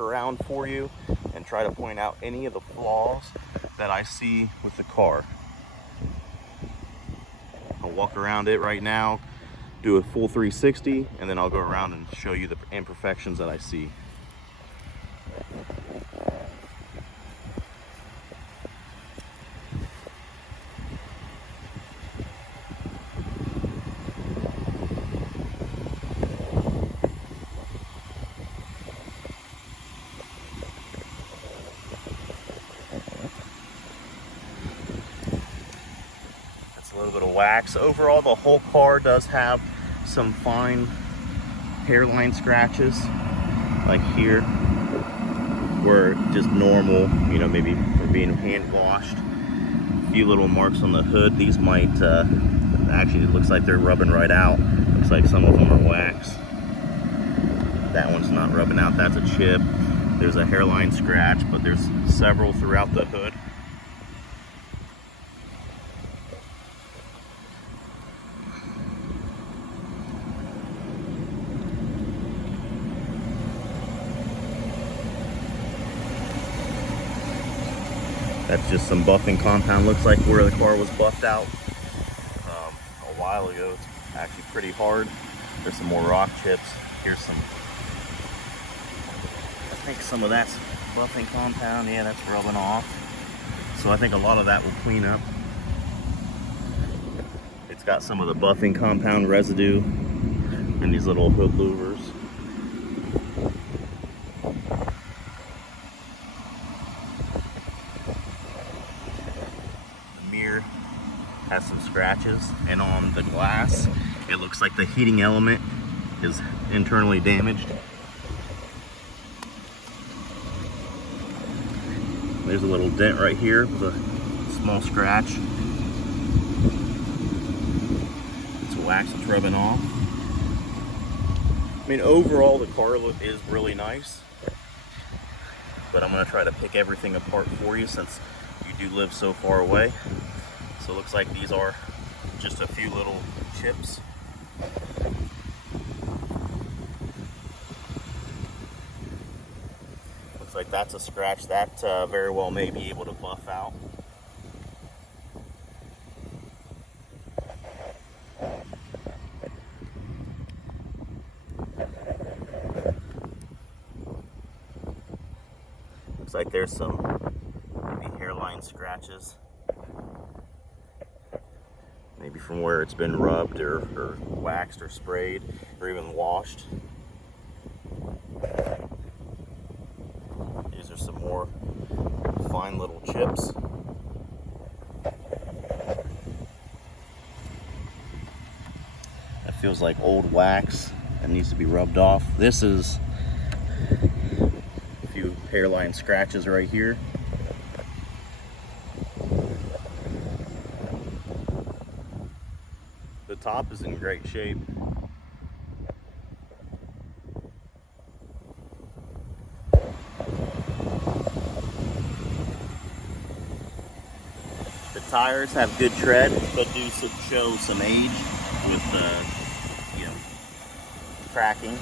around for you and try to point out any of the flaws that I see with the car. I'll walk around it right now, do a full 360, and then I'll go around and show you the imperfections that I see. A little bit of wax. Overall, the whole car does have some fine hairline scratches, like here, where just normal, you know, maybe from being hand washed. A few little marks on the hood. These might actually, it looks like they're rubbing right out. Looks like some of them are wax. That one's not rubbing out. That's a chip. There's a hairline scratch, but there's several throughout the hood. That's just some buffing compound. Looks like where the car was buffed out a while ago. It's actually pretty hard. There's some more rock chips. Here's some, I think some of that's buffing compound. Yeah, that's rubbing off. So I think a lot of that will clean up. It's got some of the buffing compound residue in these little hood louvers. Has some scratches, and on the glass it looks like the heating element is internally damaged. There's a little dent right here with a small scratch. It's wax that's rubbing off. I mean, overall the car is really nice, but I'm going to try to pick everything apart for you since you do live so far away. So it looks like these are just a few little chips. Looks like that's a scratch that very well may be able to buff out. Looks like there's some maybe hairline scratches. Maybe from where it's been rubbed or waxed or sprayed or even washed. These are some more fine little chips. That feels like old wax that needs to be rubbed off. This is a few hairline scratches right here. The top is in great shape. The tires have good tread, but do show some age with you know, cracking.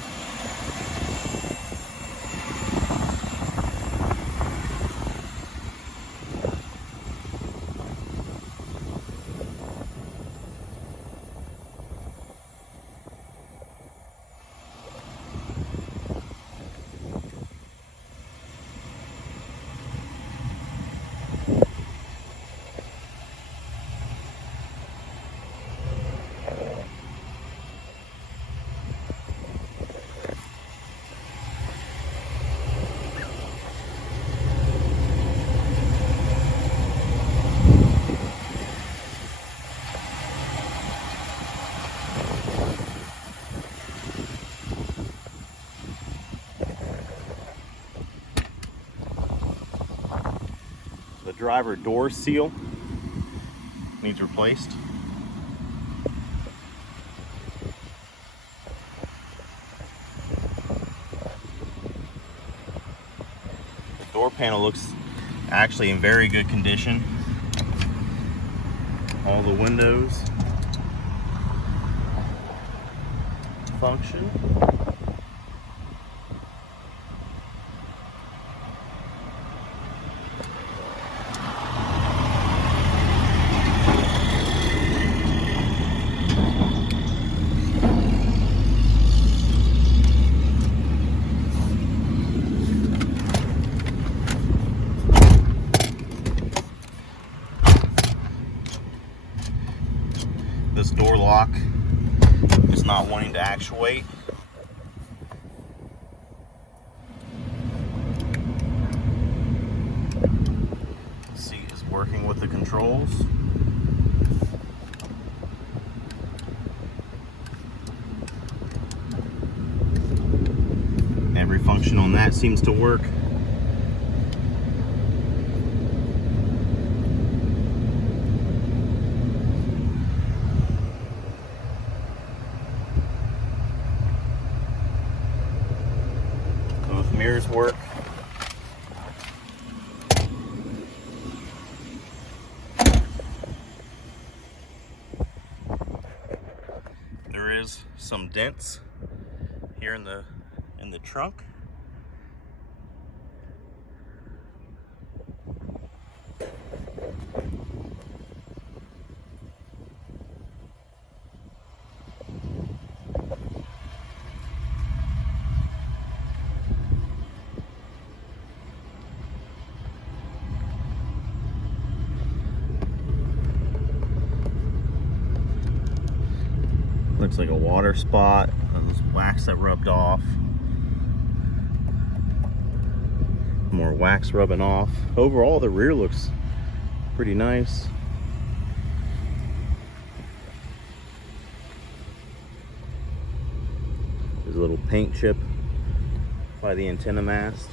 The driver door seal needs replaced. The door panel looks actually in very good condition. All the windows function. door lock is not wanting to actuate. Seat is working with the controls. Every function on that seems to work. Both mirrors work. There is some dents here in the trunk. Looks like a water spot. There's wax that rubbed off. More wax rubbing off. Overall, the rear looks pretty nice. There's a little paint chip by the antenna mast.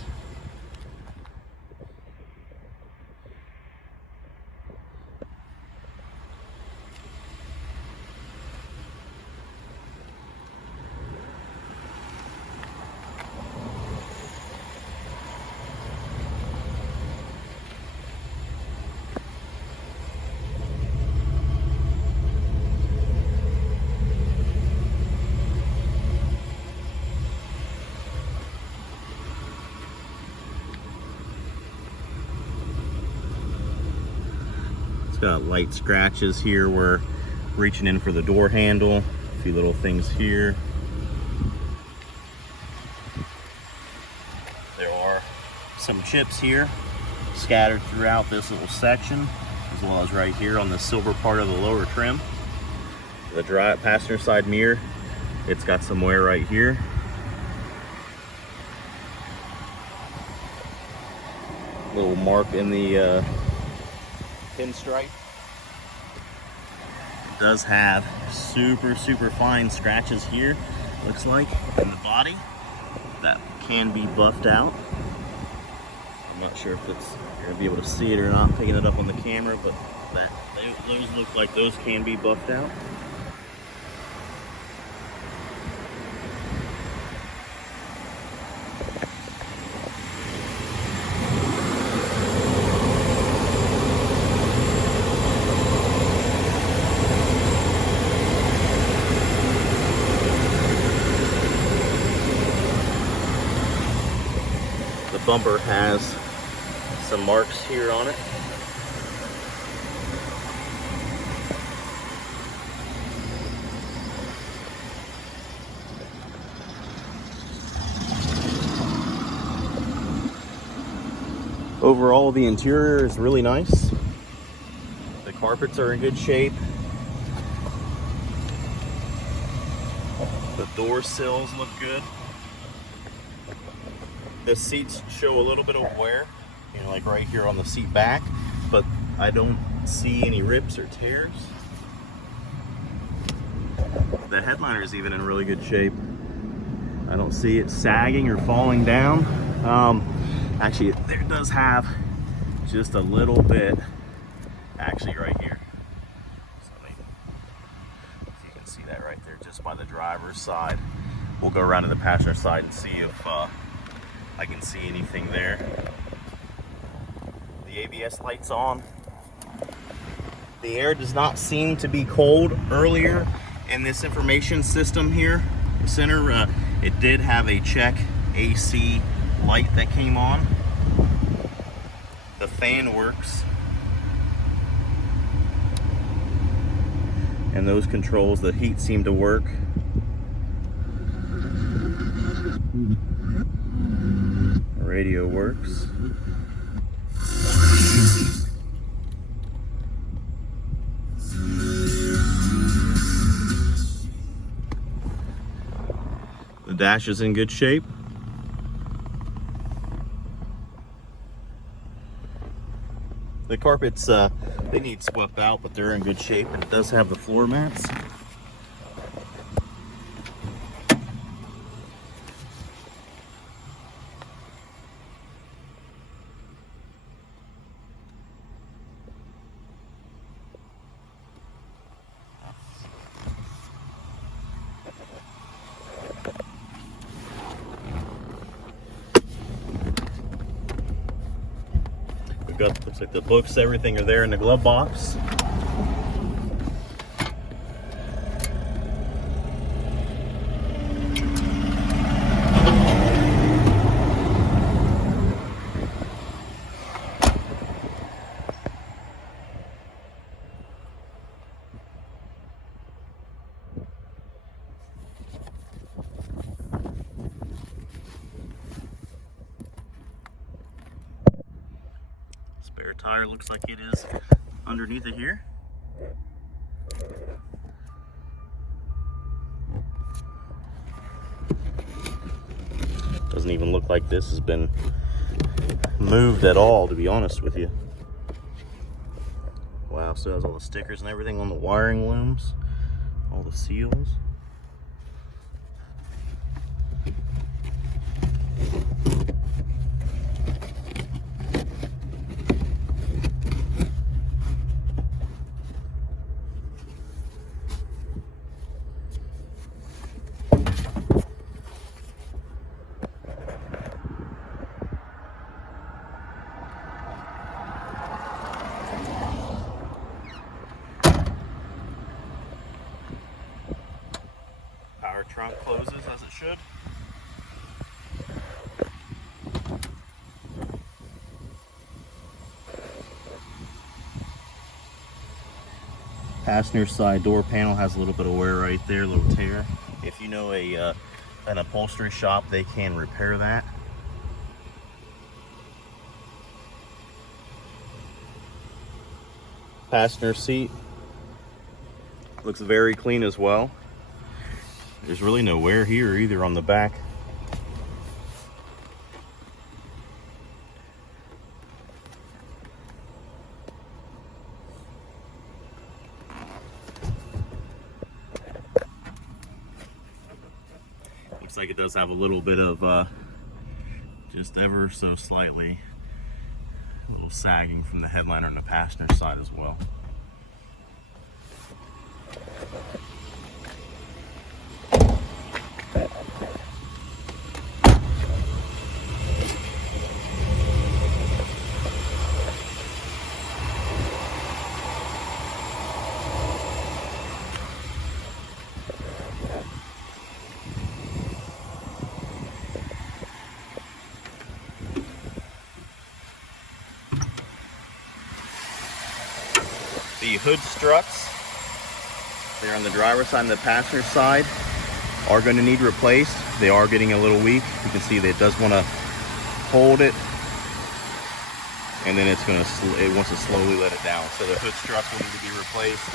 It's got light scratches here where reaching in for the door handle. A few little things here. There are some chips here scattered throughout this little section, as well as right here on the silver part of the lower trim. The passenger side mirror, it's got some wear right here. Little mark in the pinstripe. It does have super fine scratches here, looks like, in the body that can be buffed out. I'm not sure if you're gonna be able to see it or not picking it up on the camera, but those look like those can be buffed out. The bumper has some marks here on it. Overall, the interior is really nice. The carpets are in good shape. The door sills look good. The seats show a little bit of wear, you know, like right here on the seat back, but I don't see any rips or tears. The headliner is even in really good shape. I don't see it sagging or falling down. Actually, there does have just a little bit, actually right here. So maybe if you can see that right there, just by the driver's side. We'll go around to the passenger side and see if I can see anything there. The ABS light's on. The air does not seem to be cold. Earlier in this information system here, the center, it did have a check AC light that came on. The fan works. And those controls, the heat seem to work. Radio works. dash is in good shape. The carpets, they need swept out, but they're in good shape, and it does have the floor mats. We've got, looks like the books, everything are there in the glove box. Spare tire looks like it is underneath it here. Doesn't even look like this has been moved at all, to be honest with you. Wow, still has all the stickers and everything on the wiring looms, all the seals. Power trunk closes as it should. Passenger side door panel has a little bit of wear right there, a little tear. If you know an upholstery shop, they can repair that. Passenger seat looks very clean as well. There's really no wear here either on the back. Looks like it does have a little bit of just ever so slightly a little sagging from the headliner on the passenger side as well. The hood struts, they're on the driver's side and the passenger side, are going to need replaced. They are getting a little weak. You can see that it does want to hold it, and then it wants to slowly let it down. So the hood struts will need to be replaced.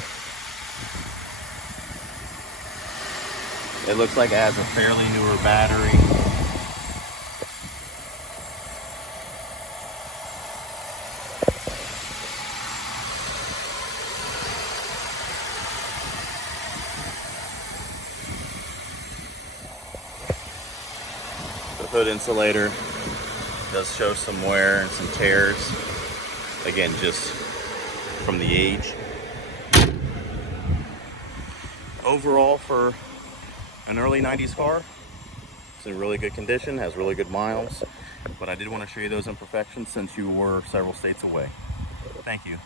It looks like it has a fairly newer battery. The hood insulator does show some wear and some tears. Again, just from the age. Overall, for an early 90s car, it's in really good condition, has really good miles. But I did want to show you those imperfections since you were several states away. Thank you.